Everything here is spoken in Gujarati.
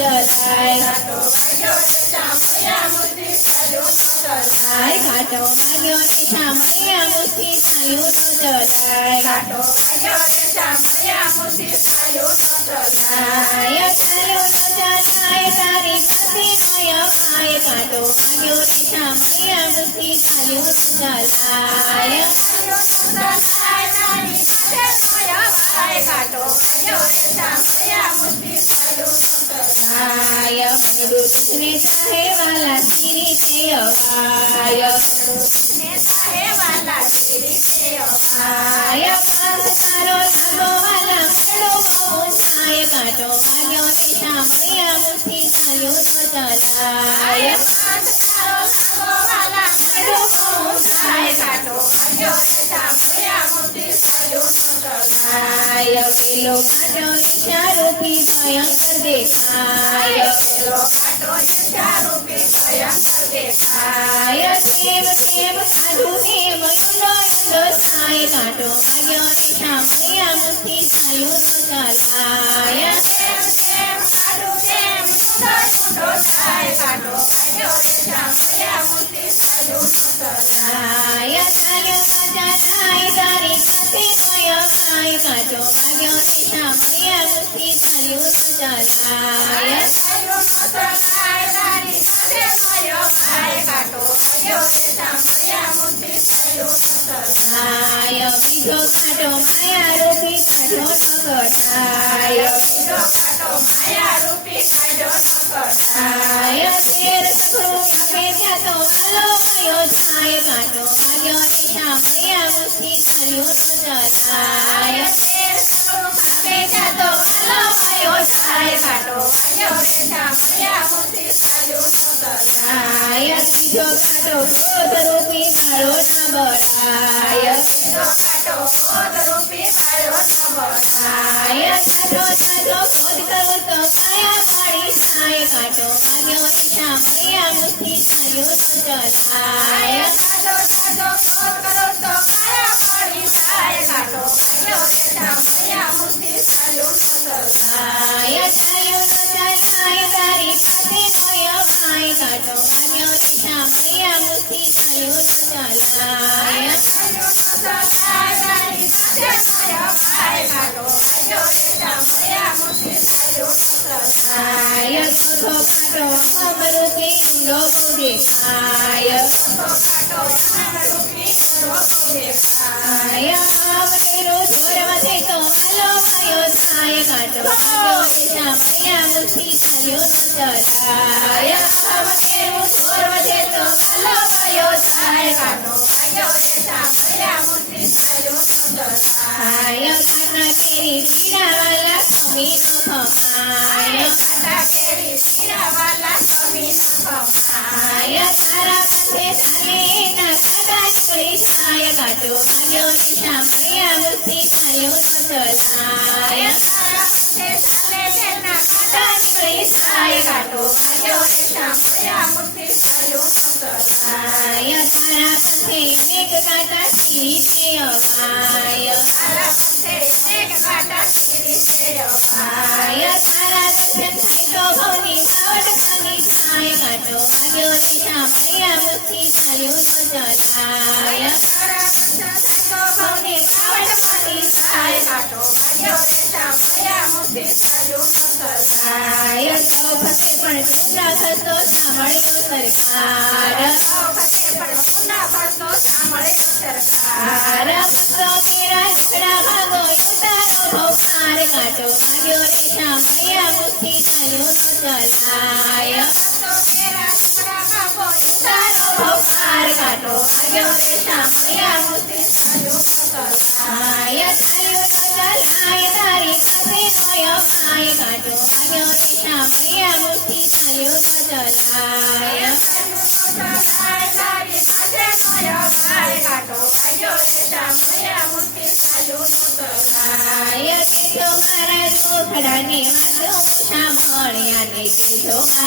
ચલાય ઘાટો વાગ્યો ને સાંભળ્યા મુઠ્ઠી તાળીઓનો ચલાય ઘાટો વાગ્યો ને સાંભળ્યા મુઠ્ઠી તાળીઓનો ચલાય ઘાટો વાગ્યો ને સાંભળ્યા મુઠ્ઠી તાળીઓનો ચલાય તાળીઓનો ચલાય તારી પાસે નો અવાય ઘાટો વાગ્યો ને સાંભળ્યા મુઠ્ઠી તાળીઓનો ચલાય તાળીઓનો ચલાય તારી પાસે નો અવાય ઘાટો વાગ્યો ને સાંભળ્યા મુઠ્ઠી તાળીઓનો ચલાય મૃદુને સાહે વાલા શ્રી તે અવાય ને સાહે વાલા શ્રી તે અવાય પાંચ તારો લાગો વાલા મળો બહુ થાય ઘાટો વાગ્યો ને સાંભળ્યા મુઠ્ઠી તાળીઓનો ચલાય પાંચ તારો લાગો વાલા મળો બહુ થાય ઘાટો વાગ્યો ને સાંભળ્યા મુઠ્ઠી તાળીઓનો ચલાય પેલો ઘાટો ઈશારૂપી ભયંકર દેખાય પેલો ઘાટો ઈશારૂપી ભયંકર દેખાય કેમ કેમ કાઢું કેમ ઊંડો ઊંડો થાય ઘાટો વાગ્યો ને સાંભળ્યા મુઠ્ઠી તાળીઓનો ચલાય કેમ કેમ કાઢું કેમ ઊંડો થાય ઘાટો વાગ્યો ને સાંભળ્યા મુઠ્ઠી તાળીઓનો ચલાય તાળીઓનો ચલાય તારી પાસે નો અવાય ઘાટો વાગ્યો ને સાંભળ્યા મુઠ્ઠી તાળીઓનો ચલાય તાળીઓનો ચલાય તારી પાસે નો અવાય ઘાટો વાગ્યો ને સાંભળ્યા મુઠ્ઠી તાળીઓનો ચલાય બીજો ઘાટો માયા રૂપી કાઢો ન કઢાય બીજો ઘાટો માયા રૂપી કાઢો ન કઢાય તેર સગડું આપે ત્યાં તો વાલો ગયો થાય ઘાટો વાગ્યો ને સાંભળ્યા મુઠ્ઠી તાળીઓનો ચલાય તેર સગડું ખાપે ત્યાં તો વાલો ગયો થાય ઘાટો વાગ્યો ને સાંભળ્યા મુઠ્ઠી તાળીઓનો ચલાય ત્રીજો ઘાટો ક્રોધ રૂપી ગાળો ન બળાય બીજો ઘાટો ક્રોધ રૂપી ગાળો ન બળાય છઠ્ઠો છઠ્ઠો ક્રોધ કરો તો કાયા પાડી થાય ઘાટો વાગ્યો ને સાંભળ્યા મુઠ્ઠી તાળીઓનો ચલાય સાજો સાજો ક્રોધ કરો તો કાયા પડી થાય ઘાટો વાગ્યો ને સાંભળ્યા મુઠ્ઠી તાળીઓનો ચલાય તાળીઓનો ચલાય તારી પાસે નો અવાય ઘાટો વાગ્યો ને સાંભળ્યા મુઠ્ઠી તાળીઓનો ચલાય તાળીઓનો ચલાય તારી પાસે નો અવાય ઘાટો વાગ્યો ને સાંભળ્યા મુઠ્ઠી તાળીઓનો ચલાય ચોથો ઘાટો અમૃતી ઊંડો બહુ દેખાય ઘાટો અમૃતી ઊંડો બહુ દેખાય અમરેરો જોર વધે તો વાલો ગયો થાય ઘાટો વાગ્યો ને સાંભળ્યા મુઠ્ઠી તાળીઓનો ચલાય અમરેરો જોર વધે તો વાલો ગયો થાય ઘાટો વાગ્યો ને સાંભળ્યા મુઠ્ઠી તાળીઓનો ચલાય ઘાટા કેરી પીડા વાલા કમીનો ખમાય ઘાટા કેરી પીડા વાલા કમીનો ખમાય તારા પાસે ચાલે એના કાંટા નીકળી જાય ઘાટો વાગ્યો ને સાંભળ્યા મુઠ્ઠી તાળીઓનો ચલાય તારા પાસે ચાલે તેના કાંટા નીકળી જાય ઘાટો વાગ્યો ને સાંભળ્યા મુઠ્ઠી તાળીઓનો ચલાય તારા પાસે અનેક કાંટા સીરી છે અવાય તારા પાસે અનેક કાંટા સીરી છે અવાય તારા દર્શન થાય તો ભવની કાવડ ખાલી થાય ઘાટો વાગ્યો ને સાંભળ્યા મુઠ્ઠી તાળીઓનો ચલાય તારા દર્શન થાય તો ભવની કાવડ ખાલી થાય ઘાટો વાગ્યો ને સાંભળ્યા મુઠ્ઠી તાળીઓનો ચલાય સૌ ફતે પણ ચૂંડા ખસો સાંભળ્યો સરકાર સૌ ફતે પણ ચૂંડા ખસો સાંભળ્યો સરકાર ભક્તો મેરા દુખડા ભાગો ઉતારો ભોપાર ઘાટો વાગ્યો ને સાંભળ્યા મુઠ્ઠી તાળીઓનો ચલાય ભક્તો મેરા દુખડા ભાગો ઉતારો ભોપાર ઘાટો વાગ્યો ને સાંભળ્યા મુઠ્ઠી તાળીઓનો ચલાય તાળીઓનો ચલાય તારી પાસે નો અવાય ઘાટો વાગ્યો ને સાંભળ્યા મુઠ્ઠી તાળીઓનો ચલાય તારી પાસે નો અવાય ઘાટો વાગ્યો ને સાંભળ્યા મુઠ્ઠી તાળીઓનો ચલાય કેજો મારા દુખડાને વાતો સાંભળ્યા ને કેજો